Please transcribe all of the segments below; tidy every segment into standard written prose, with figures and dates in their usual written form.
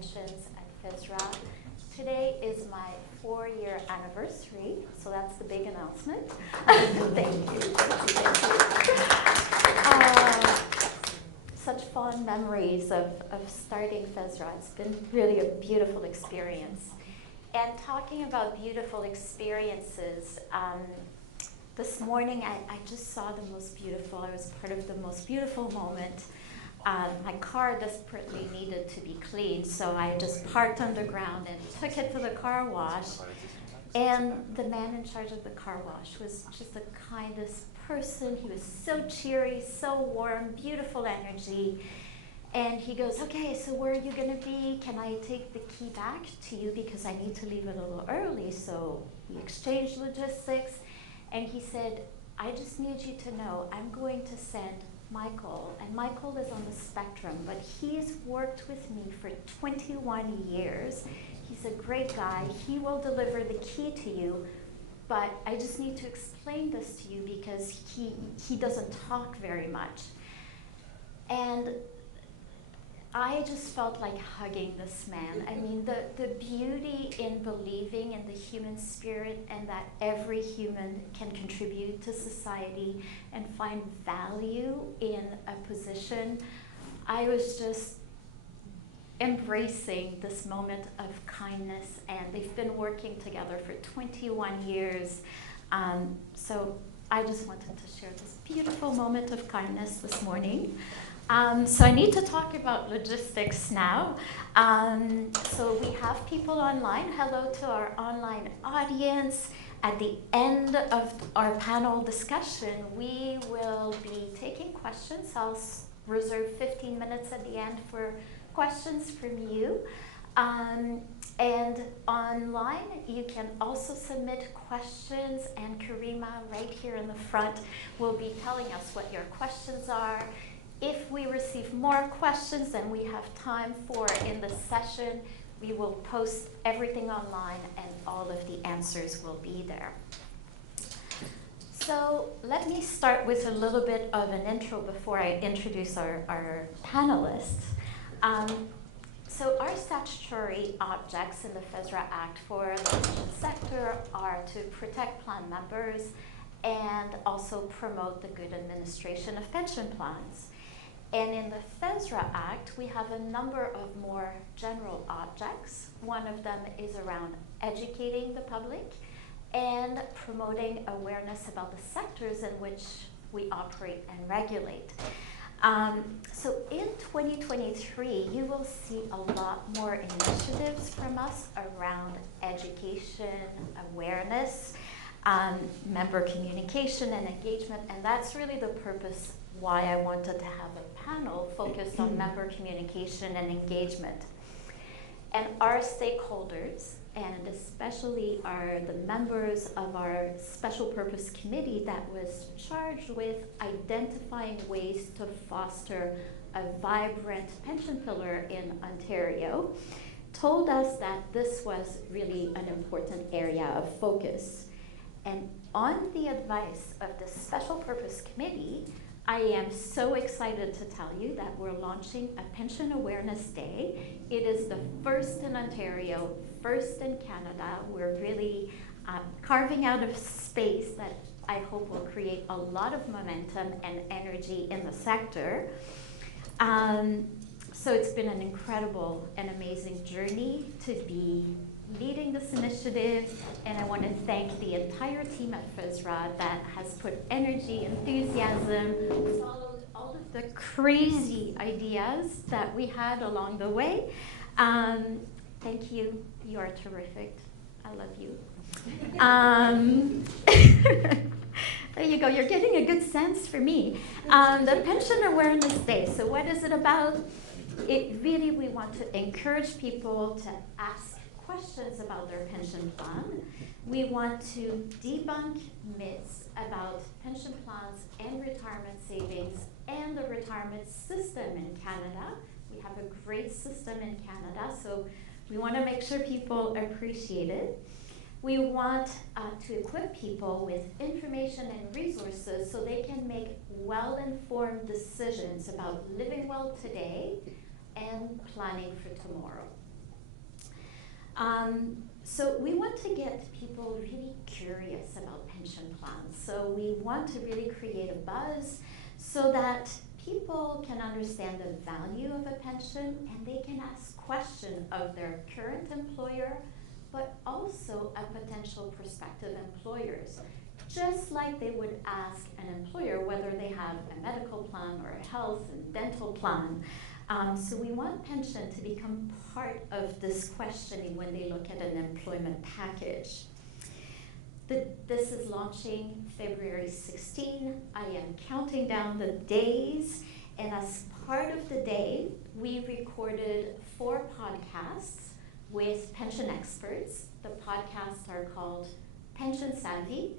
Pensions at FSRA. Today is my 4-year anniversary, so that's the big announcement. Thank you. Such fond memories of starting FSRA. It's been really a beautiful experience. And talking about beautiful experiences, this morning I just saw the most beautiful, I was part of the most beautiful moment. My car desperately needed to be cleaned, so I just parked underground and took it to the car wash. And the man in charge of the car wash was just the kindest person. He was so cheery, so warm, beautiful energy. And he goes, okay, so where are you gonna be? Can I take the key back to you because I need to leave it a little early? So we exchanged logistics, and he said, I just need you to know I'm going to send Michael, and Michael is on the spectrum, but he's worked with me for 21 years. He's a great guy. He will deliver the key to you, but I just need to explain this to you because he doesn't talk very much. And I just felt like hugging this man. I mean, the beauty in believing in the human spirit and that every human can contribute to society and find value in a position. I was just embracing this moment of kindness, and they've been working together for 21 years. So I just wanted to share this beautiful moment of kindness this morning. So I need to talk about logistics now. So we have people online. Hello to our online audience. At the end of our panel discussion, we will be taking questions. I'll reserve 15 minutes at the end for questions from you. And online, you can also submit questions, and Karima, right here in the front, will be telling us what your questions are. If we receive more questions than we have time for in the session, we will post everything online and all of the answers will be there. So let me start with a little bit of an intro before I introduce our panelists. So our statutory objects in the FSRA Act for the pension sector are to protect plan members and also promote the good administration of pension plans. And in the FSRA Act, we have a number of more general objects. One of them is around educating the public and promoting awareness about the sectors in which we operate and regulate. So in 2023, you will see a lot more initiatives from us around education, awareness, member communication and engagement, and that's really the purpose why I wanted to have a panel focused on member communication and engagement. And our stakeholders, and especially the members of our special purpose committee that was charged with identifying ways to foster a vibrant pension pillar in Ontario, told us that this was really an important area of focus. And on the advice of the special purpose committee, I am so excited to tell you that we're launching a Pension Awareness Day. It is the first in Ontario, first in Canada. We're really carving out a space that I hope will create a lot of momentum and energy in the sector. So it's been an incredible and amazing journey to be leading this initiative, and I want to thank the entire team at FSRA that has put energy, enthusiasm, followed all of the crazy ideas that we had along the way. Thank you. You are terrific. I love you. There you go. You're getting a good sense for me. The Pension Awareness Day. So what is it about? We want to encourage people to ask questions about their pension plan. We want to debunk myths about pension plans and retirement savings and the retirement system in Canada. We have a great system in Canada, so we want to make sure people appreciate it. We want to equip people with information and resources so they can make well-informed decisions about living well today and planning for tomorrow. So we want to get people really curious about pension plans. So we want to really create a buzz so that people can understand the value of a pension and they can ask questions of their current employer, but also a potential prospective employers, just like they would ask an employer whether they have a medical plan or a health and dental plan. So we want pension to become part of this questioning when they look at an employment package. This is launching February 16. I am counting down the days, and as part of the day, we recorded 4 podcasts with pension experts. The podcasts are called Pension Savvy.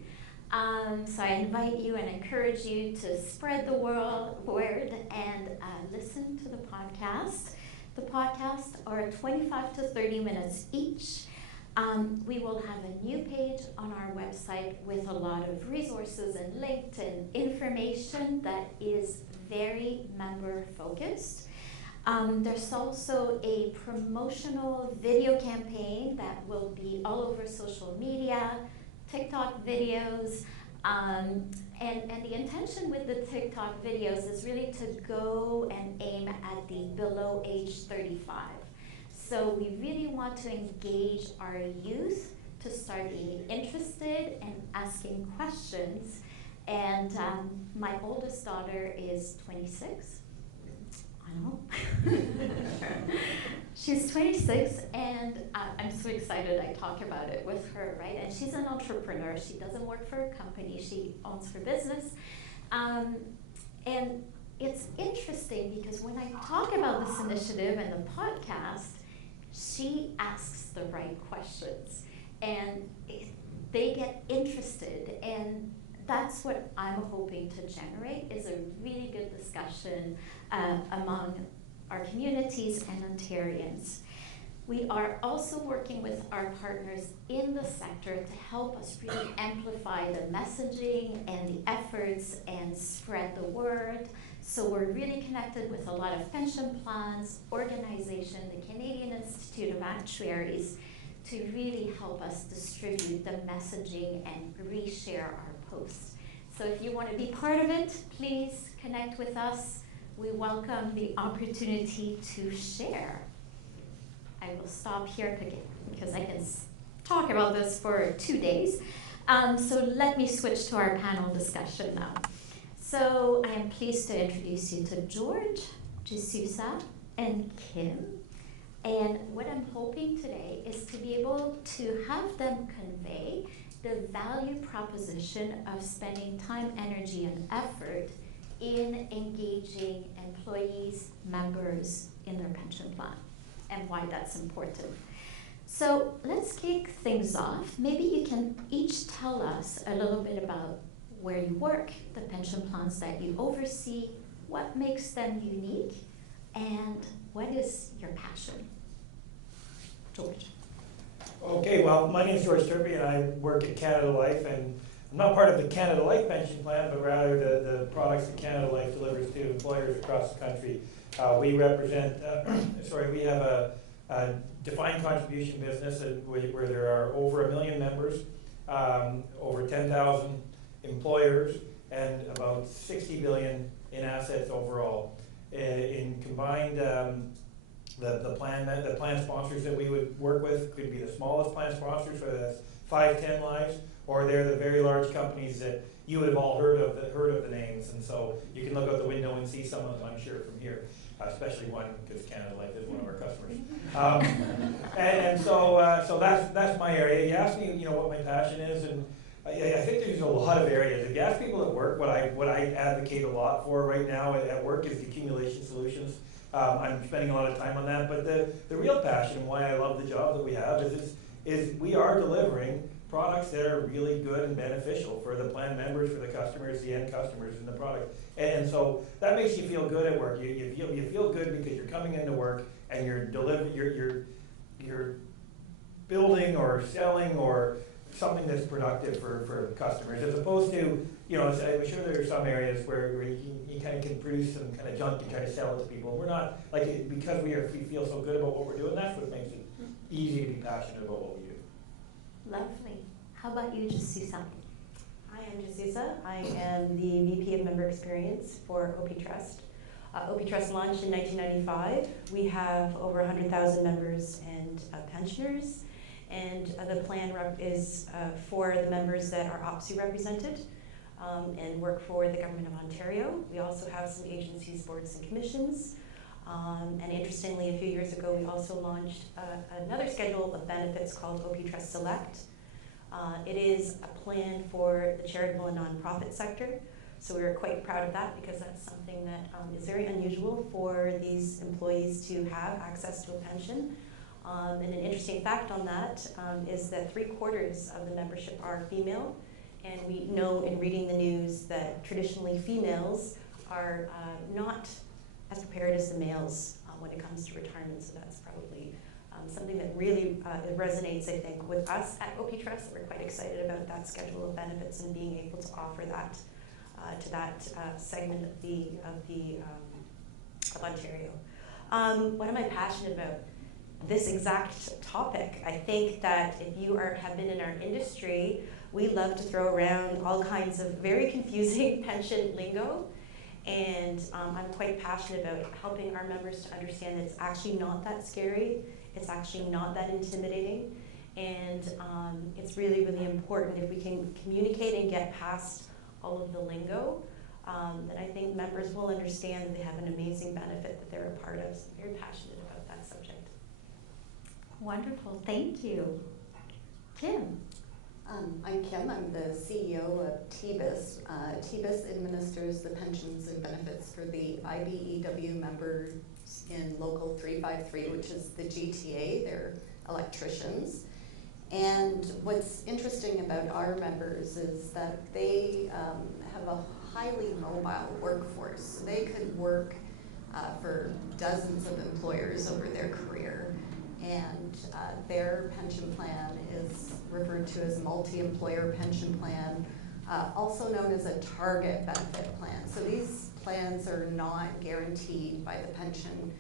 So I invite you and encourage you to spread the word and listen to the podcast. The podcasts are 25 to 30 minutes each. We will have a new page on our website with a lot of resources and linked and information that is very member focused. There's also a promotional video campaign that will be all over social media, TikTok videos, and the intention with the TikTok videos is really to go and aim at the below age 35. So we really want to engage our youth to start being interested and asking questions. And my oldest daughter is 26. I know. She's 26, and I'm so excited I talk about it with her, right? And she's an entrepreneur. She doesn't work for a company. She owns her business. And it's interesting because when I talk about this initiative and the podcast, she asks the right questions. And they get interested. And that's what I'm hoping to generate, is a really good discussion among our communities and Ontarians. We are also working with our partners in the sector to help us really amplify the messaging and the efforts and spread the word. So we're really connected with a lot of pension plans, organization, the Canadian Institute of Actuaries, to really help us distribute the messaging and reshare our posts. So if you want to be part of it, please connect with us. We welcome the opportunity to share. I will stop here because I can talk about this for 2 days. So let me switch to our panel discussion now. So I am pleased to introduce you to George, Jesusa, and Kim. And what I'm hoping today is to be able to have them convey the value proposition of spending time, energy, and effort in engaging employees, members in their pension plan, and why that's important. So let's kick things off. Maybe you can each tell us a little bit about where you work, the pension plans that you oversee, what makes them unique, and what is your passion? George. Okay, well, my name is George Turpey, and I work at Canada Life, and I'm not part of the Canada Life pension plan, but rather the products that Canada Life delivers to employers across the country. We represent, we have a defined contribution business where there are over 1 million members, over 10,000 employers, and about 60 billion in assets overall. In combined, the plan sponsors that we would work with could be the smallest plan sponsors, whether that's 5-10 lives, or they're the very large companies that you would have all heard of the names. And so you can look out the window and see some of them, I'm sure, from here, especially one, because Canada Life is one of our customers. So that's my area. You asked me, what my passion is, and I think there's a lot of areas. If you ask people at work, what I advocate a lot for right now at work is the accumulation solutions. I'm spending a lot of time on that, but the real passion, why I love the job that we have, is we are delivering products that are really good and beneficial for the plan members, for the customers, the end customers in the product. And so that makes you feel good at work. You feel good because you're coming into work and you're building or selling or something that's productive for customers, as opposed to, you know, I'm sure there are some areas where you kind of can produce some kind of junk and try to sell it to people. We're not, like, because we feel so good about what we're doing, that's what makes it easy to be passionate about what we do. Lovely. How about you, Jasusa? Hi, I'm Jasusa. I am the VP of Member Experience for OP Trust. OP Trust launched in 1995. We have over 100,000 members and pensioners, and the plan is for the members that are OPSI represented and work for the Government of Ontario. We also have some agencies, boards, and commissions. And interestingly, a few years ago, we also launched another schedule of benefits called OP Trust Select. It is a plan for the charitable and nonprofit sector. So we were quite proud of that because that's something that is very unusual for these employees to have access to a pension. And an interesting fact on that is that 3/4 of the membership are female. And we know in reading the news that traditionally females are not as prepared as the males when it comes to retirement. So that's probably something that really resonates, I think, with us at OP Trust. We're quite excited about that schedule of benefits and being able to offer that to that segment of Ontario. What am I passionate about? This exact topic. I think that if you have been in our industry, we love to throw around all kinds of very confusing pension lingo. And I'm quite passionate about helping our members to understand that it's actually not that scary. It's actually not that intimidating. And it's really, really important if we can communicate and get past all of the lingo, then I think members will understand that they have an amazing benefit that they're a part of. So I'm very passionate about that subject. Wonderful, thank you. Kim? I'm Kim. I'm the CEO of TBIS. TBIS administers the pensions and benefits for the IBEW members in Local 353, which is the GTA. They're electricians. And what's interesting about our members is that they have a highly mobile workforce. They could work for dozens of employers over their career. And their pension plan is referred to as multi-employer pension plan, also known as a target benefit plan. So these plans are not guaranteed by the pension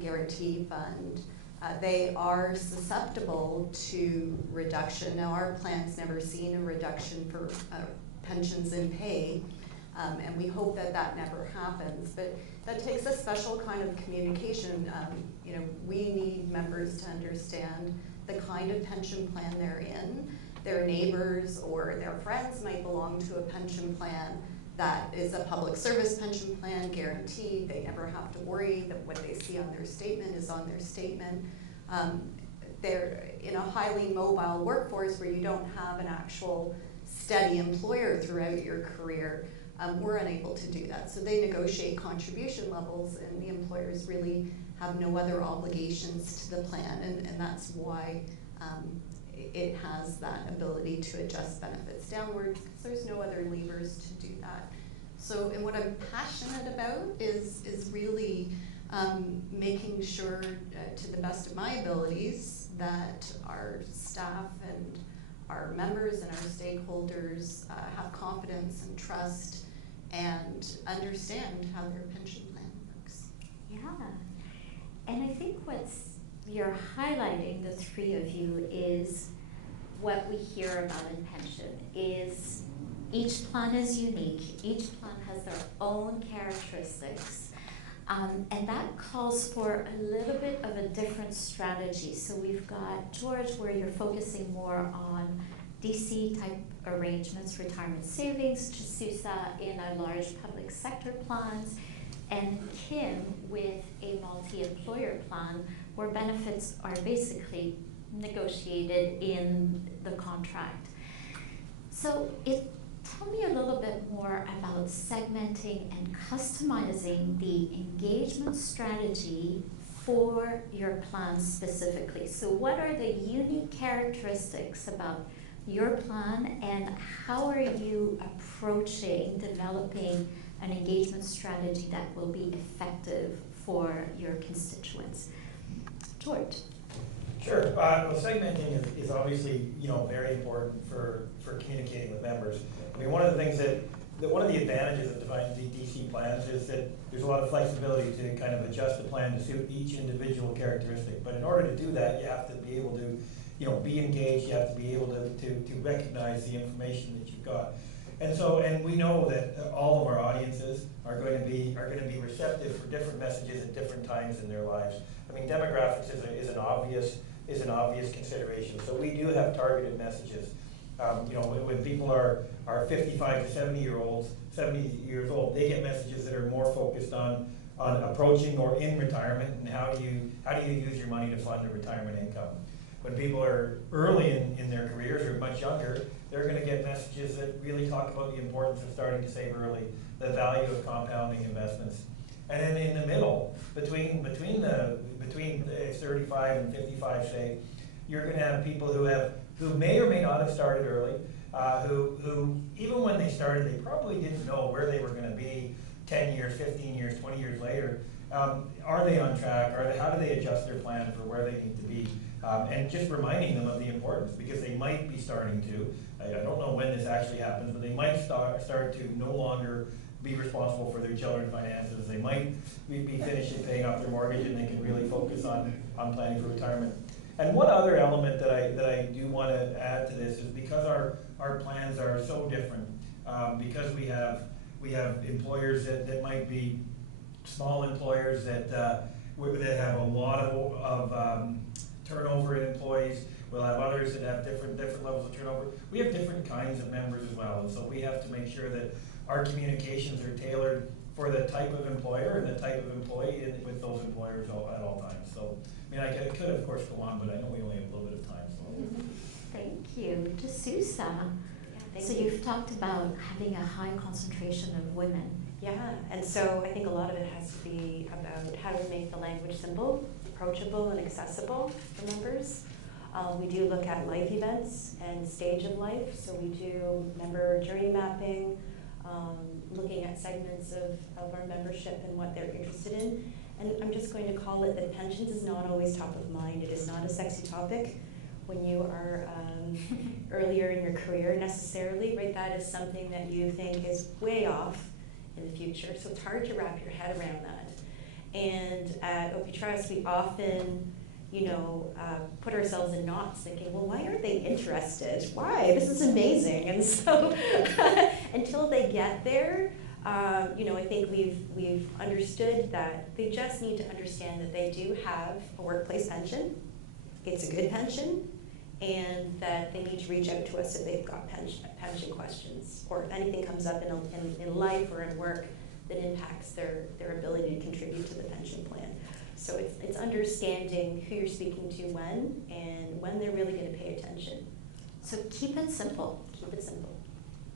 guarantee fund. They are susceptible to reduction. Now, our plan's never seen a reduction for pensions in pay, and we hope that that never happens. But that takes a special kind of communication. You know, we need members to understand the kind of pension plan they're in. Their neighbors or their friends might belong to a pension plan that is a public service pension plan, guaranteed. They never have to worry that what they see on their statement is on their statement. They're in a highly mobile workforce where you don't have an actual steady employer throughout your career. We're unable to do that. So they negotiate contribution levels, and the employers really have no other obligations to the plan, and that's why it has that ability to adjust benefits downward, because there's no other levers to do that. So, and what I'm passionate about is really making sure, to the best of my abilities, that our staff and our members and our stakeholders have confidence and trust and understand how their pension plan works. Yeah, and I think you're highlighting, the three of you, is what we hear about in pension is each plan is unique, each plan has their own characteristics, and that calls for a little bit of a different strategy. So we've got George, where you're focusing more on DC type arrangements, retirement savings, Jasusa in a large public sector plans, and Kim with a multi-employer plan where benefits are basically negotiated in the contract. So tell me a little bit more about segmenting and customizing the engagement strategy for your plan specifically. So what are the unique characteristics about your plan, and how are you approaching developing an engagement strategy that will be effective for your constituents? George. Sure. Well, segmenting is obviously, very important for communicating with members. I mean, one of the things one of the advantages of defined DC plans is that there's a lot of flexibility to kind of adjust the plan to suit each individual characteristic. But in order to do that, you have to be able to, be engaged. You have to be able to recognize the information that you've got. And we know that all of our audiences are going to be receptive for different messages at different times in their lives. I mean, demographics is an obvious consideration. So we do have targeted messages. When people are 55 to 70 years old, they get messages that are more focused on approaching or in retirement, and how do you use your money to fund a retirement income. When people are early in their careers or much younger, they're going to get messages that really talk about the importance of starting to save early, the value of compounding investments. And then in the middle, between 35 and 55, say, you're going to have people who may or may not have started early, who even when they started, they probably didn't know where they were going to be 10 years, 15 years, 20 years later. Are they on track? How do they adjust their plan for where they need to be? And just reminding them of the importance, because they might be starting to, I don't know when this actually happens, but they might start to no longer be responsible for their children's finances. They might be finishing paying off their mortgage, and they can really focus on planning for retirement. And one other element that I do want to add to this is, because our plans are so different, because we have employers that might be small employers that have a lot of turnover in employees. We'll have others that have different levels of turnover. We have different kinds of members as well, and so we have to make sure that our communications are tailored for the type of employer and the type of employee with those employers at all times. So, I mean, I could of course go on, but I know we only have a little bit of time. So. Thank you. D'Souza. So you've talked about having a high concentration of women. Yeah, and so I think a lot of it has to be about how to make the language simple, approachable, and accessible for members. We do look at life events and stage of life, so we do member journey mapping, looking at segments of our membership and what they're interested in. And I'm just going to call it that pensions is not always top of mind. It is not a sexy topic when you are earlier in your career necessarily, right? That is something that you think is way off in the future, so it's hard to wrap your head around that. And at OP Trust, we often put ourselves in knots thinking, well, why aren't they interested? Why? This is amazing. And so until they get there, I think we've understood that they just need to understand that they do have a workplace pension. It's a good pension, and that they need to reach out to us if they've got pension questions, or if anything comes up in life or in work that impacts their ability to contribute to the pension plan. So it's understanding who you're speaking to when, and when they're really going to pay attention. So keep it simple. Keep it simple.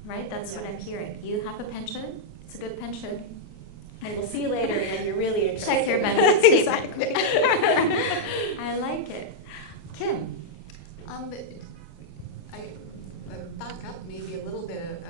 Right? That's what I'm hearing. You have a pension. It's a good pension. And we'll see you later when you're really interested. Check your benefit statement. Exactly. I like it. Kim? I back up maybe a little bit.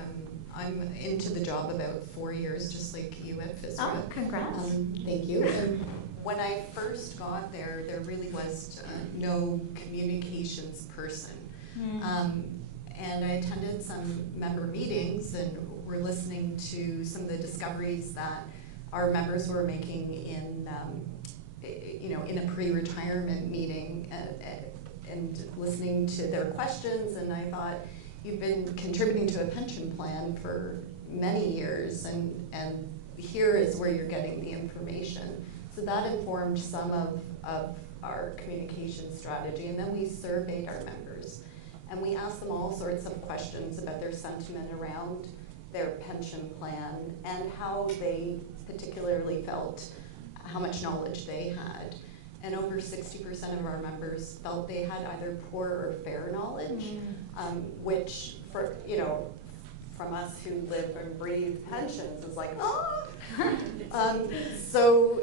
I'm into the job about 4 years, just like you at FSRA. Oh, congrats. Thank you. And when I first got there really was no communications person. And I attended some member meetings and were listening to some of the discoveries that our members were making in a pre-retirement meeting, and listening to their questions. And I thought, you've been contributing to a pension plan for many years, and here is where you're getting the information. So that informed some of our communication strategy. And then we surveyed our members, and we asked them all sorts of questions about their sentiment around their pension plan and how they particularly felt, how much knowledge they had. And over 60% of our members felt they had either poor or fair knowledge, which from us who live and breathe pensions is like, oh. So,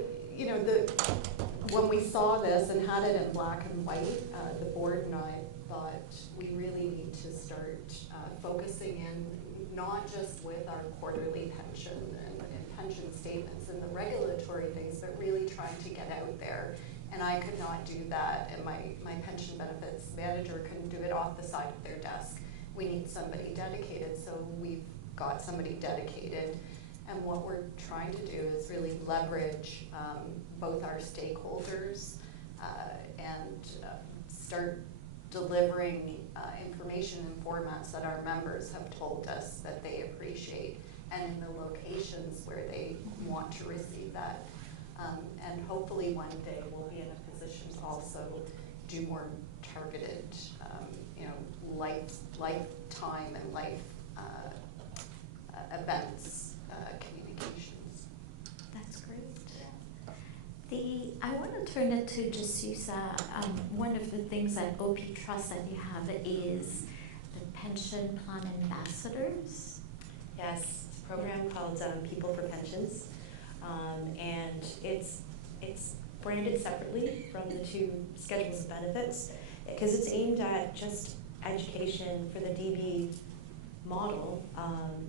when we saw this and had it in black and white, the board and I thought we really need to start focusing in not just with our quarterly pension and pension statements and the regulatory things, but really trying to get out there. And I could not do that, and my pension manager couldn't do it off the side of their desk. We need somebody dedicated, so we've got somebody dedicated. And what we're trying to do is really leverage both our stakeholders and start delivering information in formats that our members have told us that they appreciate, and in the locations where they want to receive that. And hopefully one day we'll be in a position to also do more targeted, lifetime and life events, communications. That's great. I want to turn it to Jesusa. One of the things at OP Trust that you have is the pension plan ambassadors. Yes, it's a program called People for Pensions, and it's branded separately from the two schedules of benefits because it's aimed at just education for the DB model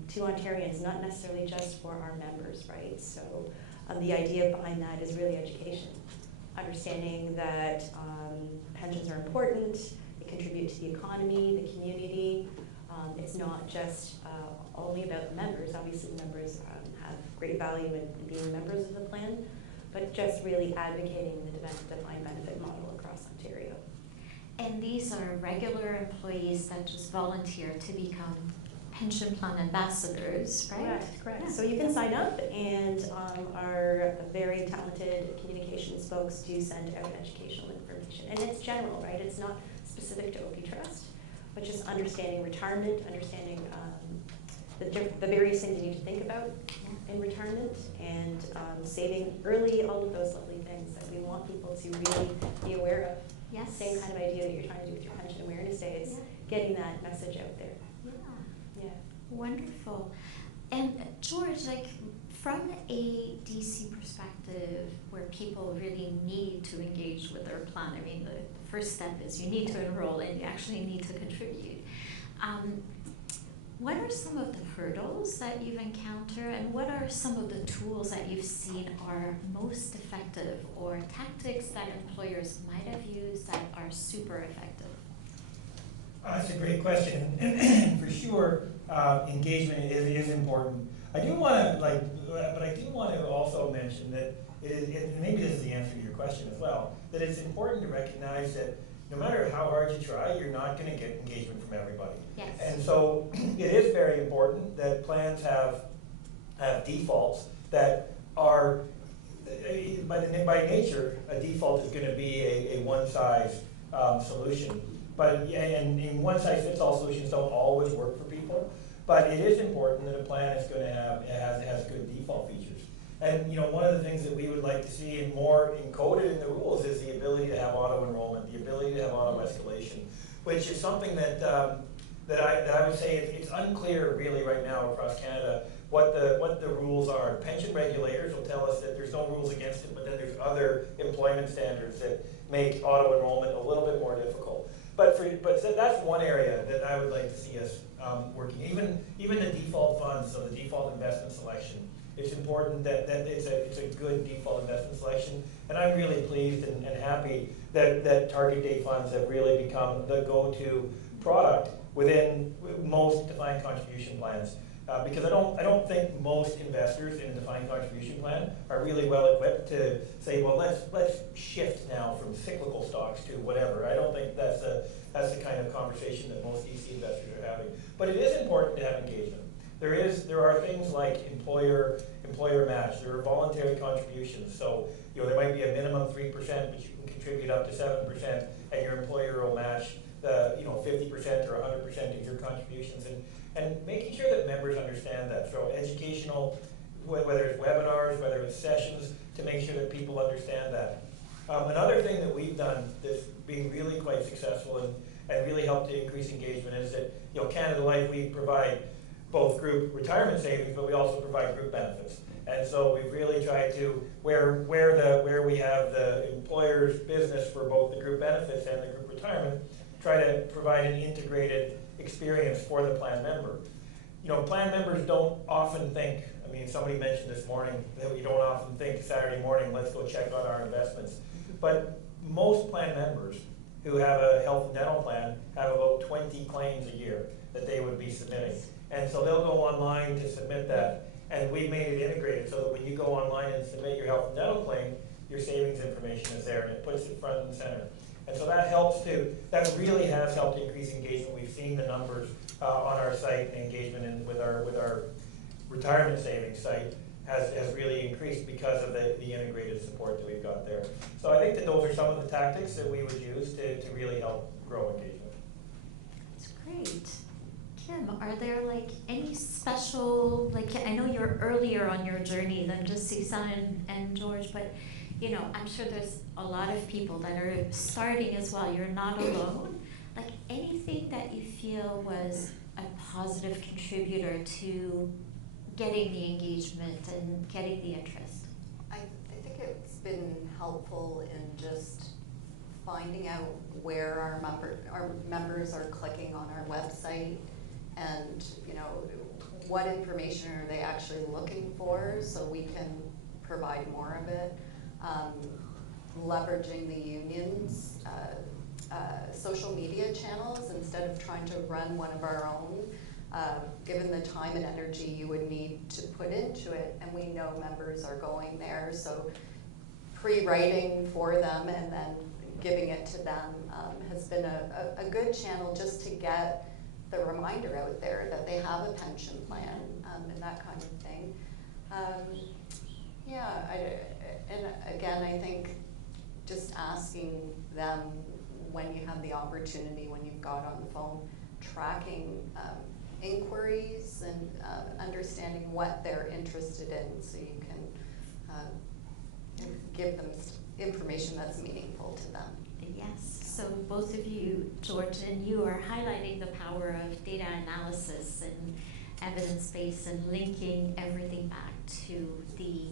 to Ontarians, not necessarily just for our members, right? So the idea behind that is really education, understanding that pensions are important, they contribute to the economy, the community. It's not just only about the members. Obviously, the members have great value in being members of the plan, but just really advocating the defined benefit model across Ontario. And these are regular employees that just volunteer to become pension plan ambassadors, right? Correct. Yeah. So you can sign up, and our very talented communications folks do send out educational information. And it's general, right? It's not specific to OP Trust, but just understanding retirement, understanding the various things you need to think about in retirement, and saving early, all of those lovely things that we want people to really be aware of. Yes. Same kind of idea that you're trying to do with your Pension Awareness Day. It's getting that message out there. Yeah. Wonderful. And George, like from a DC perspective where people really need to engage with their plan, I mean, the first step is you need to enroll and you actually need to contribute. What are some of the hurdles that you've encountered, and what are some of the tools that you've seen are most effective, or tactics that employers might have used that are super effective? That's a great question. For sure, engagement is important. I do want to but I do want to also mention that and maybe this is the answer to your question as well, that it's important to recognize that no matter how hard you try, you're not going to get engagement from everybody. Yes. And so it is very important that plans have defaults that are, by nature, a default is going to be a one-size solution. But and one-size-fits-all solutions don't always work for people. But it is important that a plan is going to has good default features. And one of the things that we would like to see and more encoded in the rules is the ability to have auto enrollment, the ability to have auto escalation, which is something that I would say it's unclear really right now across Canada what the rules are. Pension regulators will tell us that there's no rules against it, but then there's other employment standards that make auto enrollment a little bit more difficult. But that's one area that I would like to see us working. Even the default funds, so the default investment selection. It's important that it's a good default investment selection, and I'm really pleased and happy that target date funds have really become the go-to product within most defined contribution plans. Because I don't think most investors in a defined contribution plan are really well equipped to say, well, let's shift now from cyclical stocks to whatever. I don't think that's the kind of conversation that most DC investors are having. But it is important to have engagement. There are things like employer match. There are voluntary contributions. So there might be a minimum 3%, but you can contribute up to 7%, and your employer will match the 50% or 100% of your contributions. And making sure that members understand that. So educational, whether it's webinars, whether it's sessions, to make sure that people understand that. Another thing that we've done that's being really quite successful and really helped to increase engagement is that Canada Life, we provide both group retirement savings, but we also provide group benefits. And so we've really tried to, where we have the employer's business for both the group benefits and the group retirement, try to provide an integrated experience for the plan member. Plan members don't often think, I mean, somebody mentioned this morning that we don't often think Saturday morning, let's go check on our investments. But most plan members who have a health and dental plan have about 20 claims a year that they would be submitting. And so they'll go online to submit that. And we've made it integrated so that when you go online and submit your health and dental claim, your savings information is there and it puts it front and center. And so that helps too. That really has helped increase engagement. We've seen the numbers on our site, and engagement with our retirement savings site has really increased because of the integrated support that we've got there. So I think that those are some of the tactics that we would use to really help grow engagement. That's great. Kim, are there like any special, like I know you're earlier on your journey than just Susan and George, but you know, I'm sure there's a lot of people that are starting as well. You're not alone. Like anything that you feel was a positive contributor to getting the engagement and getting the interest? I think it's been helpful in just finding out where our members are clicking on our website, and you know, what information are they actually looking for, so we can provide more of it. Leveraging the union's social media channels instead of trying to run one of our own, given the time and energy you would need to put into it, and we know members are going there, so pre-writing for them and then giving it to them has been a good channel just to get the reminder out there that they have a pension plan and that kind of thing. And again, I think just asking them when you have the opportunity, when you've got on the phone, tracking inquiries and understanding what they're interested in, so you can give them information that's meaningful to them. Yes, so both of you, George and you, are highlighting the power of data analysis and evidence-based and linking everything back to the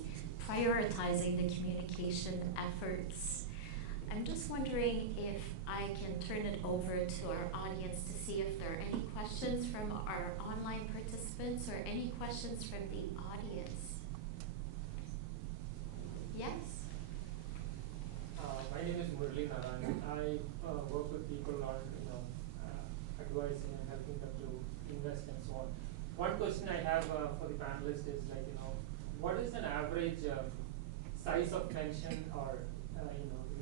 prioritizing the communication efforts. I'm just wondering if I can turn it over to our audience to see if there are any questions from our online participants or any questions from the audience. Yes? My name is Murli Narayan. I work with people on advising and helping them to invest and so on. One question I have for the panelists is what is an average size of pension or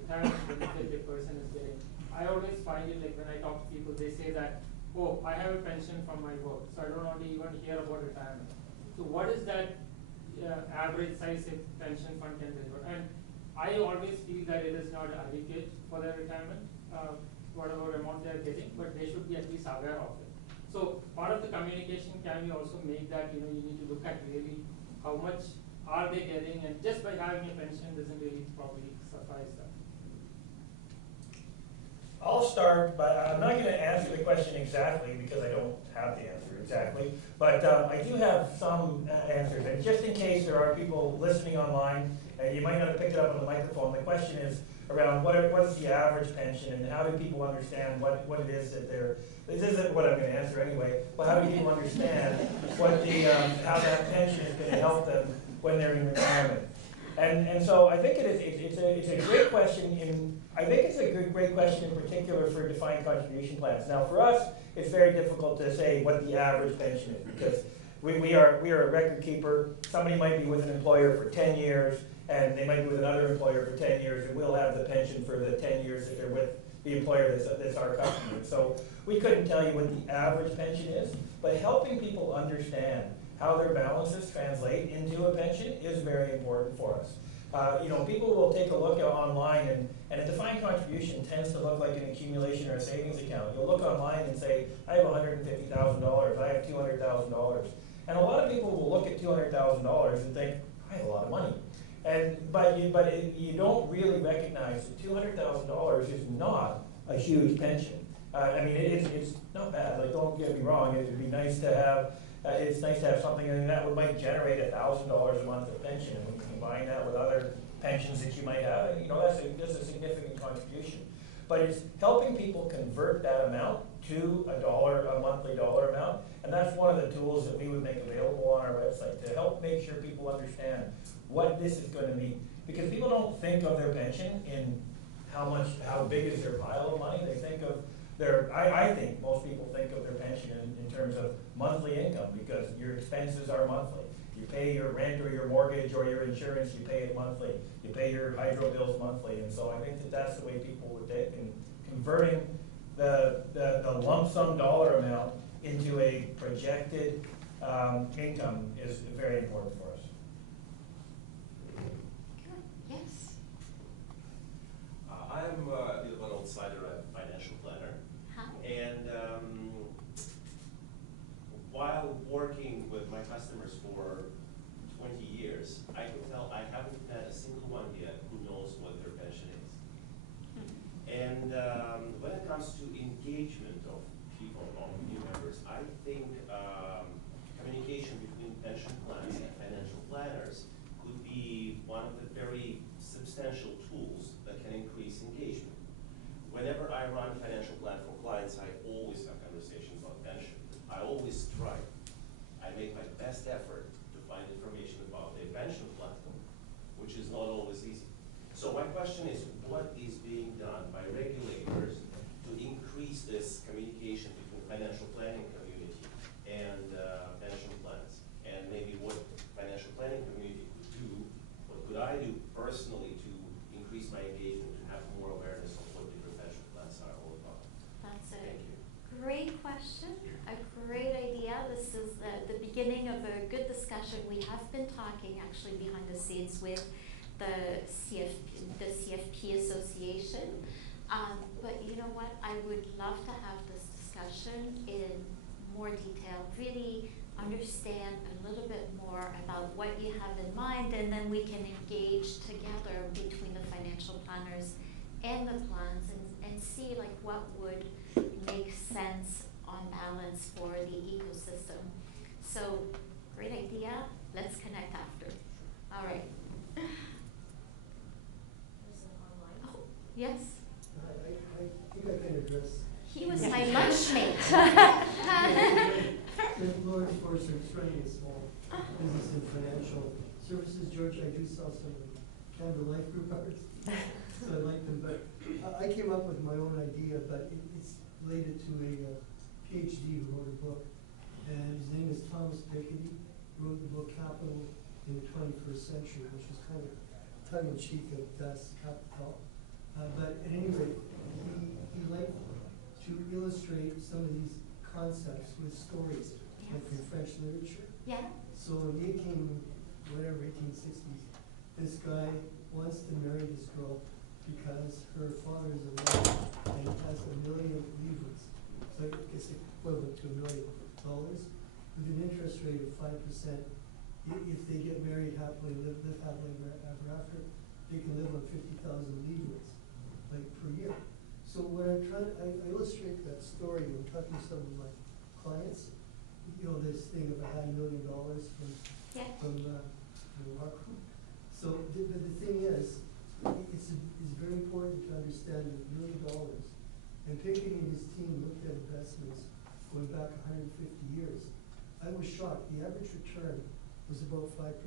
retirement benefit a person is getting? I always find it like when I talk to people, they say that, oh, I have a pension from my work, so I don't want to even hear about retirement. So what is that average size of pension fund can deliver? And I always feel that it is not adequate for their retirement, whatever amount they are getting, but they should be at least aware of it. So part of the communication, can we also make that you need to look at really how much are they getting, and just by having a pension doesn't really probably suffice that. I'll start, but I'm not going to answer the question exactly because I don't have the answer exactly, but I do have some answers. And just in case there are people listening online, and you might not have picked it up on the microphone, the question is around what is the average pension, and how do people understand what it is that they're, this isn't what I'm going to answer anyway, but how do people understand what the, how that pension is going to help them when they're in retirement. And so I think it's a great question. I think it's a great question in particular for defined contribution plans. Now for us, it's very difficult to say what the average pension is because we are a record keeper. Somebody might be with an employer for 10 years and they might be with another employer for 10 years, and we'll have the pension for the 10 years that they're with the employer that's our customer. So we couldn't tell you what the average pension is, but helping people understand how their balances translate into a pension is very important for us. People will take a look online, and a defined contribution tends to look like an accumulation or a savings account. You'll look online and say, I have $150,000, I have $200,000. And a lot of people will look at $200,000 and think, I have a lot of money. But you don't really recognize that $200,000 is not a huge pension. It's not bad. Like, don't get me wrong. It would be nice to have. It's nice to have something that might generate $1,000 a month of pension, and when you combine that with other pensions that you might have, that's a significant contribution. But it's helping people convert that amount to a monthly dollar amount, and that's one of the tools that we would make available on our website to help make sure people understand what this is going to mean. Because people don't think of their pension in how big is their pile of money. They think of I think most people think of their pension in terms of monthly income, because your expenses are monthly. You pay your rent or your mortgage or your insurance, you pay it monthly. You pay your hydro bills monthly, and so I think that that's the way people would think, and converting the lump sum dollar amount into a projected income is very important for us. Good. Yes. I'm a bit of an outsider. I'm a financial planner. Hi. And while working with my customers for 20 years, I can tell I haven't met a single one yet who knows what their pension is. And when it comes to engagement of people, of new members, I think communication between pension plans and financial planners could be one of the very substantial tools that can increase engagement. Whenever I run financial plan for clients, I always have conversations about pension. I always strive. I make my best effort to find information about their pension plan, which is not always easy. So my question is, what is being done by regulators to increase this communication between financial planning community and pension plans? And maybe what financial planning community could do, what could I do personally to increase my engagement, to have more awareness of what different pension plans are all about? That's a Thank you. great question, a great idea. This is the beginning of a good discussion. We have been talking actually behind the scenes with the CFP Association. But you know what? I would love to have this discussion in more detail, really understand a little bit more about what you have in mind, and then we can engage together between the financial planners and the plans and see like what would make sense on balance for the ecosystem. So, great idea. Let's connect after. All right. Oh, yes. I think I can address. He was my lunchmate. Lord Forsberg's running a small business in financial services. George, I do sell some of the Canada Life Group cards, so I like them. But I came up with my own idea, but it's related to a PhD who wrote a book, and his name is Thomas Piketty. Wrote the book Capital in the 21st Century, which was kind of tongue-in-cheek of Das Kapital. But at any rate, he liked to illustrate some of these concepts with stories, like in French literature. Yeah. So in the 1860s, this guy wants to marry this girl because her father is a lawyer and has $1 million livres. So I guess equivalent to $1 million with an interest rate of 5%. If they get married happily, live happily ever after, they can live on 50,000 livres, like per year. So what I'm trying, I illustrate that story when talking to some of my clients. You know, this thing of I had $1 million from our group. So, but the thing is, it's very important to understand that $1 million. And Piketty and his team looked at investments going back 150 years. I was shocked. The average return was about 5%.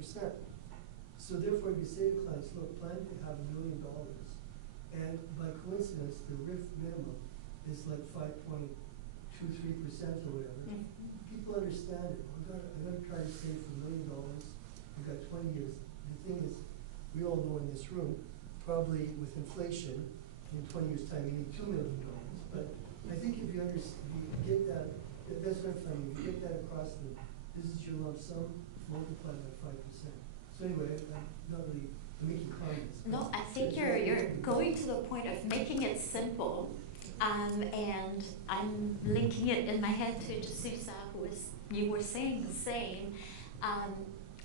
So therefore, you say to clients, look, plan to have $1 million. And by coincidence, the RIF minimum is like 5.23% or whatever. Mm-hmm. People understand it. I'm gonna try to save for $1 million. I've got 20 years. The thing is, we all know in this room, probably with inflation, in 20 years' time, you need $2 million. But I think if you get that, that's what I'm trying. If you get that across the, this is your lump sum, multiplied by 5%. So anyway, I'm not really making comments. No, I think you're going to the point of making it simple, and I'm linking it in my head to D'Souza, you were saying the same. I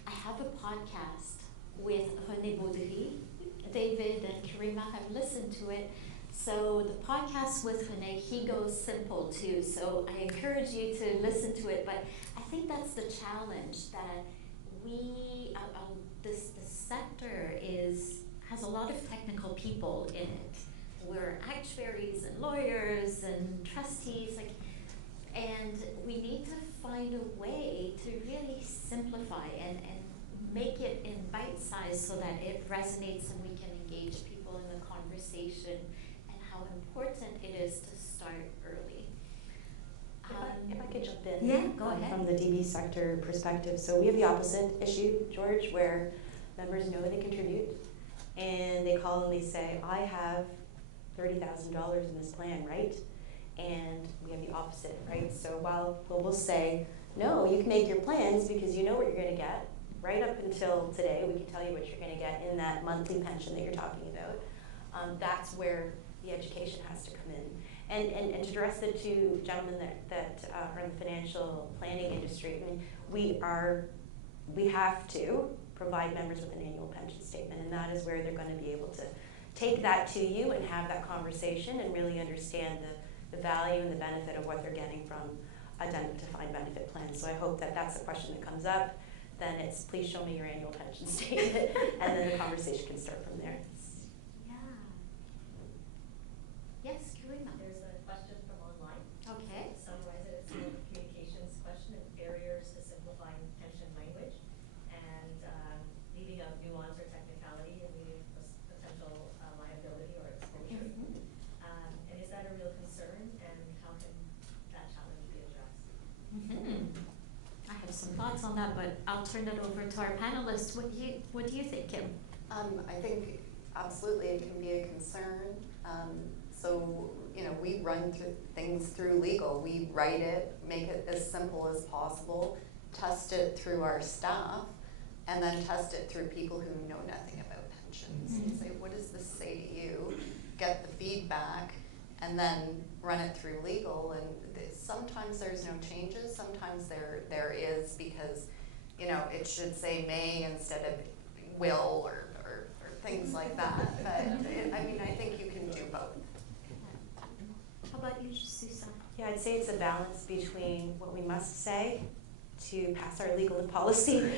have a podcast with René Baudry. David and Karima have listened to it. So the podcast with René, he goes simple too. So I encourage you to listen to it. But I think that's the challenge, that we, this sector has a lot of technical people in it. We're actuaries and lawyers and trustees, and we need to find a way to really simplify and make it in bite size so that it resonates and we can engage people in the conversation. conversation and how important it is to start early. If I could jump in. Yeah, go ahead. From the DB sector perspective, so we have the opposite issue, George, where members know they contribute, and they call and they say, I have $30,000 in this plan, right? And we have the opposite, right? So while we'll say, no, you can make your plans because you know what you're going to get. Right up until today, we can tell you what you're going to get in that monthly pension that you're talking about. That's where the education has to come in. And to address the two gentlemen that are in the financial planning industry, I mean, we have to provide members with an annual pension statement, and that is where they're going to be able to take that to you and have that conversation and really understand the value and the benefit of what they're getting from a defined benefit plan. So I hope that that's the question that comes up. Then it's, please show me your annual pension statement, and then the conversation can start from there. Yeah. Yes, Karima. There's a question from online. Okay. Summarize it as a communications question of barriers to simplifying pension language and leaving out nuance or technicality and leaving potential liability or exposure. And is that a real concern, and how can that challenge be addressed? I have some thoughts on that, but I'll turn it over to our panelists. What do you think, Kim? I think absolutely it can be a concern. So, we run things through legal. We write it, make it as simple as possible, test it through our staff, and then test it through people who know nothing about pensions. And say, what does this say to you? Get the feedback, and then run it through legal. And sometimes there's no changes. Sometimes there is, because, it should say may instead of will or things like that. But I think you can do both. How about you, Susan? Yeah, I'd say it's a balance between what we must say to pass our legal and policy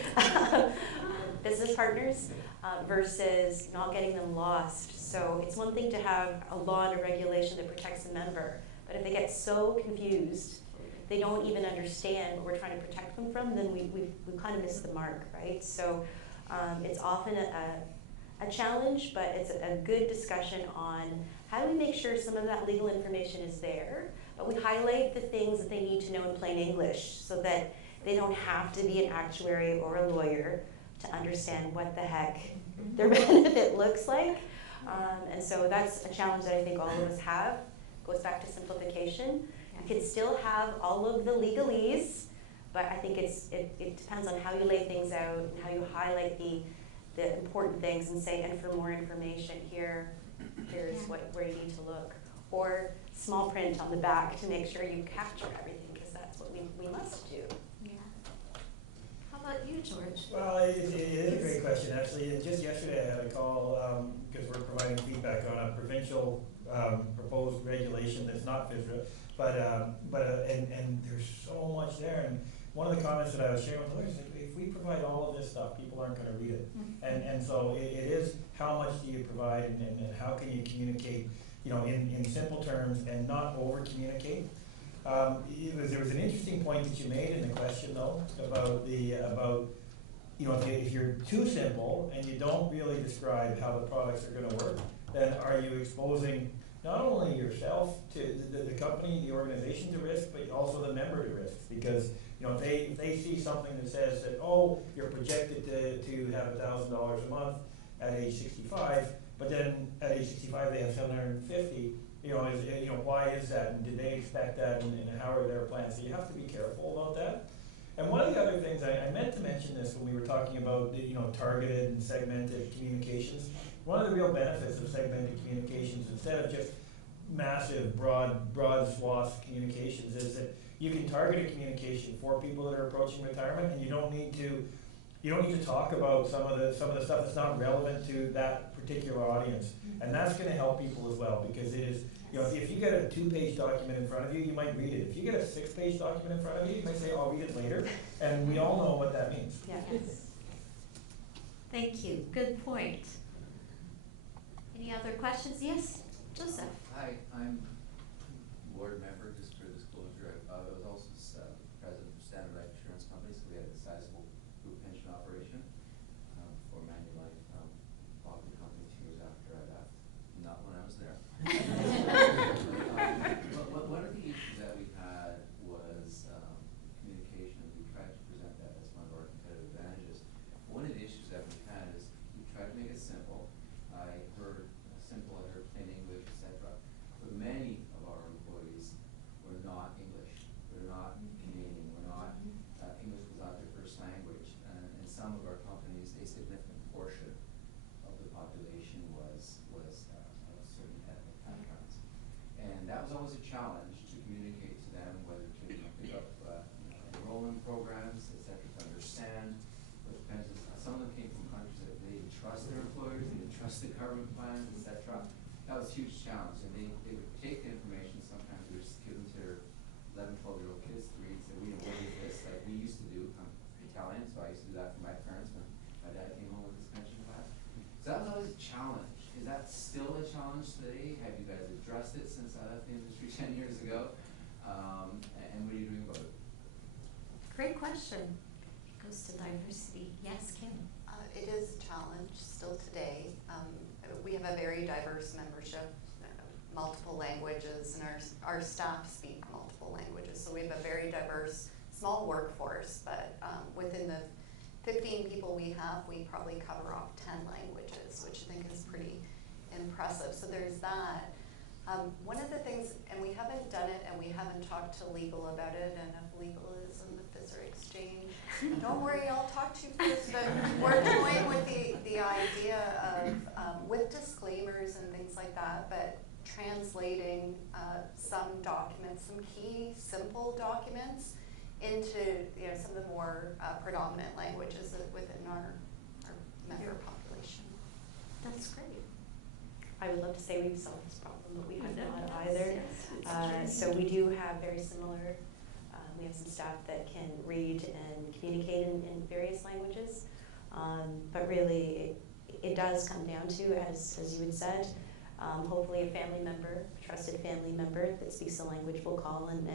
business partners versus not getting them lost. So it's one thing to have a law and a regulation that protects the member, but if they get so confused, they don't even understand what we're trying to protect them from, then we kind of miss the mark, right? So it's often a challenge, but it's a good discussion on how do we make sure some of that legal information is there, but we highlight the things that they need to know in plain English so that they don't have to be an actuary or a lawyer to understand what the heck their benefit looks like. And so that's a challenge that I think all of us have. Goes back to simplification. You can still have all of the legalese, but I think it depends on how you lay things out and how you highlight the important things and say, and for more information, here's where you need to look. Or small print on the back to make sure you capture everything, because that's what we must do. Yeah. How about you, George? Well, it is a great question, actually. And just yesterday I had a call, because we're providing feedback on a provincial proposed regulation that's not FSRA, and there's so much there. And one of the comments that I was sharing with the lawyers is, like, if we provide all of this stuff, people aren't going to read it. And so it is, how much do you provide, and how can you communicate, in simple terms and not over communicate. There was an interesting point that you made in the question, though, about if you're too simple and you don't really describe how the products are going to work, then are you exposing not only yourself to the company, the organization to risk, but also the member to risk? Because if they see something that says that, oh, you're projected to have $1,000 a month at age 65, but then at age 65 they have 750. Why is that? And did they expect that? And how are their plans? So you have to be careful about that. And one of the other things I meant to mention this when we were talking about targeted and segmented communications. One of the real benefits of segmented communications, instead of just massive, broad swath communications, is that you can target a communication for people that are approaching retirement, and you don't need to talk about some of the stuff that's not relevant to that particular audience. And that's going to help people as well, because it is, if you get a 2-page document in front of you, you might read it. If you get a 6-page document in front of you, you might say, I'll read it later. And we all know what that means. Yeah. Yes. Thank you. Good point. Any other questions? Yes, Joseph. Hi, I'm board member, just for disclosure. I was also president of Standard Life Insurance Company, so we had a sizable group pension operation for Manulife, bought the company 2 years after I left. Not when I challenge to communicate to them, whether to pick up enrollment programs, et cetera, to understand what pensions. Some of them came from countries that they didn't trust their employers, they didn't trust the government plans, et cetera. That was a huge challenge, and they would take the information, sometimes they would just give them to their 11, 12-year-old kids to read, say, what is this, like we used to do. I'm Italian, so I used to do that for my parents when my dad came home with his pension class. So that was always a challenge. Is that still a challenge today? Have you guys addressed it since I left the industry 10 years ago? And what are you doing about it? Great question. It goes to diversity. Yes, Kim? It is a challenge still today. We have a very diverse membership, multiple languages, and our staff speak multiple languages. So we have a very diverse, small workforce, but within the 15 people we have, we probably cover off 10 languages, which I think is pretty impressive. So there's that. One of the things, and we haven't done it, and we haven't talked to legal about it, and if legal is in the FSRA exchange, don't worry, I'll talk to you first, but we're toying with the idea of, with disclaimers and things like that, but translating some documents, some key, simple documents into some of the more predominant languages within our member population. That's great. I would love to say we've solved this problem, but we have not Yes, either. yes, So we do have very similar, we have some staff that can read and communicate in various languages. But really, it does come down to, as you had said, hopefully a family member, a trusted family member that speaks the language will call and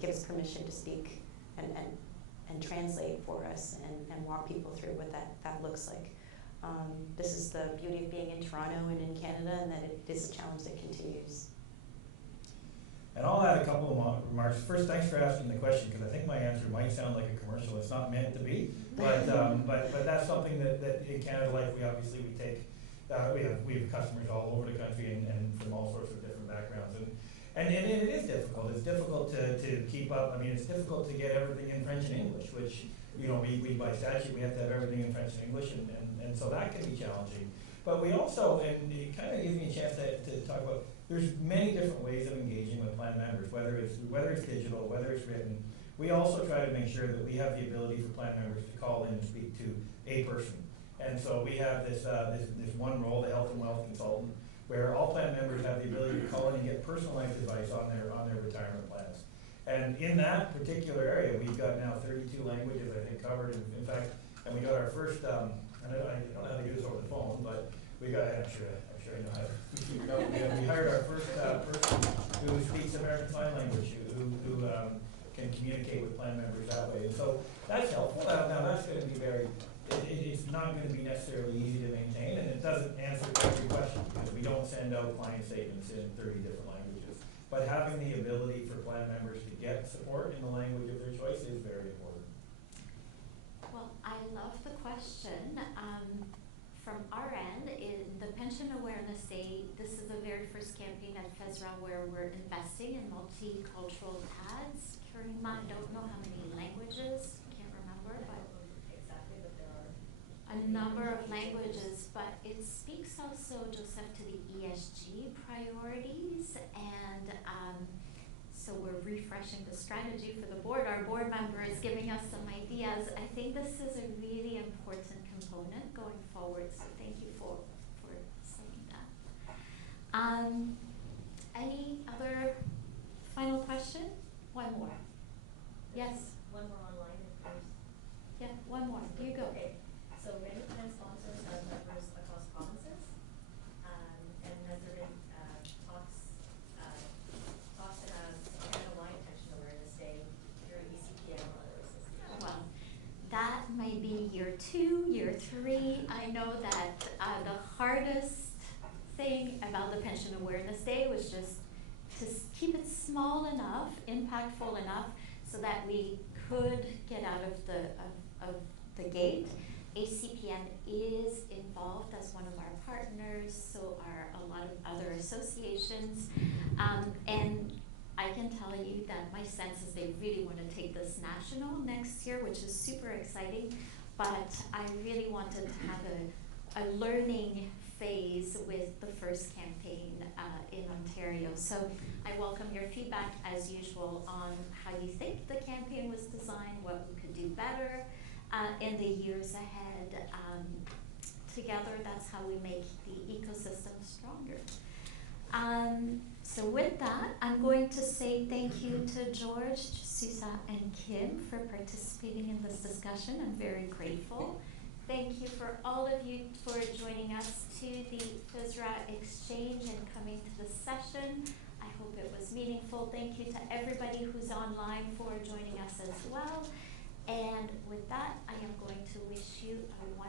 give us permission to speak and translate for us and walk people through what that looks like. This is the beauty of being in Toronto and in Canada, and that it is a challenge that continues. And I'll add a couple of remarks. First, thanks for asking the question, because I think my answer might sound like a commercial. It's not meant to be, but that's something that in Canada Life we take. We have customers all over the country and from all sorts of different backgrounds, and it is difficult. It's difficult to keep up. I mean, it's difficult to get everything in French and English, which we by statute we have to have everything in French and English, and so that can be challenging. But we also, and it kind of gives me a chance to talk about, there's many different ways of engaging with plan members, whether it's digital, whether it's written. We also try to make sure that we have the ability for plan members to call in and speak to a person. And so we have this one role, the health and wealth consultant, where all plan members have the ability to call in and get personalized advice on their retirement plans. And in that particular area, we've got now 32 languages, I think, covered. In fact, and we got our first, I don't know how to do this over the phone, but we got, I'm sure I know how to. We hired our first person who speaks American Sign Language, who can communicate with plan members that way. And so that's helpful. Now that's going to be it's not going to be necessarily easy to maintain, and it doesn't answer every question, because we don't send out client statements in 30 different languages. But having the ability for plan members to get support in the language of their choice is very important. Well, I love the question. From our end, in the Pension Awareness Day, this is the very first campaign at FSRA where we're investing in multicultural ads. Karima, I don't know how many languages, can't remember, but Exactly, but there are a number of languages, but it speaks also, Joseph, to the ESG priorities, and so we're refreshing the strategy for the board. Our board member is giving us some ideas. I think this is a really important component going forward, so thank you for saying that. Any other final question? One more. Yes? one more online, if there's. Yeah, one more. Here you go. Okay, so many plan sponsors have members across provinces, and has there been talks to have Canada-wide Pension Awareness Day during ECPM or other associations? Well, that might be year 2, year 3. I know that the hardest thing about the Pension Awareness Day was just to keep it small enough, impactful enough, so that we could get out of the gate. ACPN is involved as one of our partners, so are a lot of other associations. And I can tell you that my sense is they really want to take this national next year, which is super exciting. But I really wanted to have a learning phase with the first campaign in Ontario. So I welcome your feedback as usual on how you think the campaign was designed, what we could do better in the years ahead. Together, that's how we make the ecosystem stronger. So with that, I'm going to say thank you to George, Susa, and Kim for participating in this discussion. I'm very grateful. Thank you for all of you for joining us to the FSRA Exchange and coming to the session. I hope it was meaningful. Thank you to everybody who's online for joining us as well. And with that, I am going to wish you a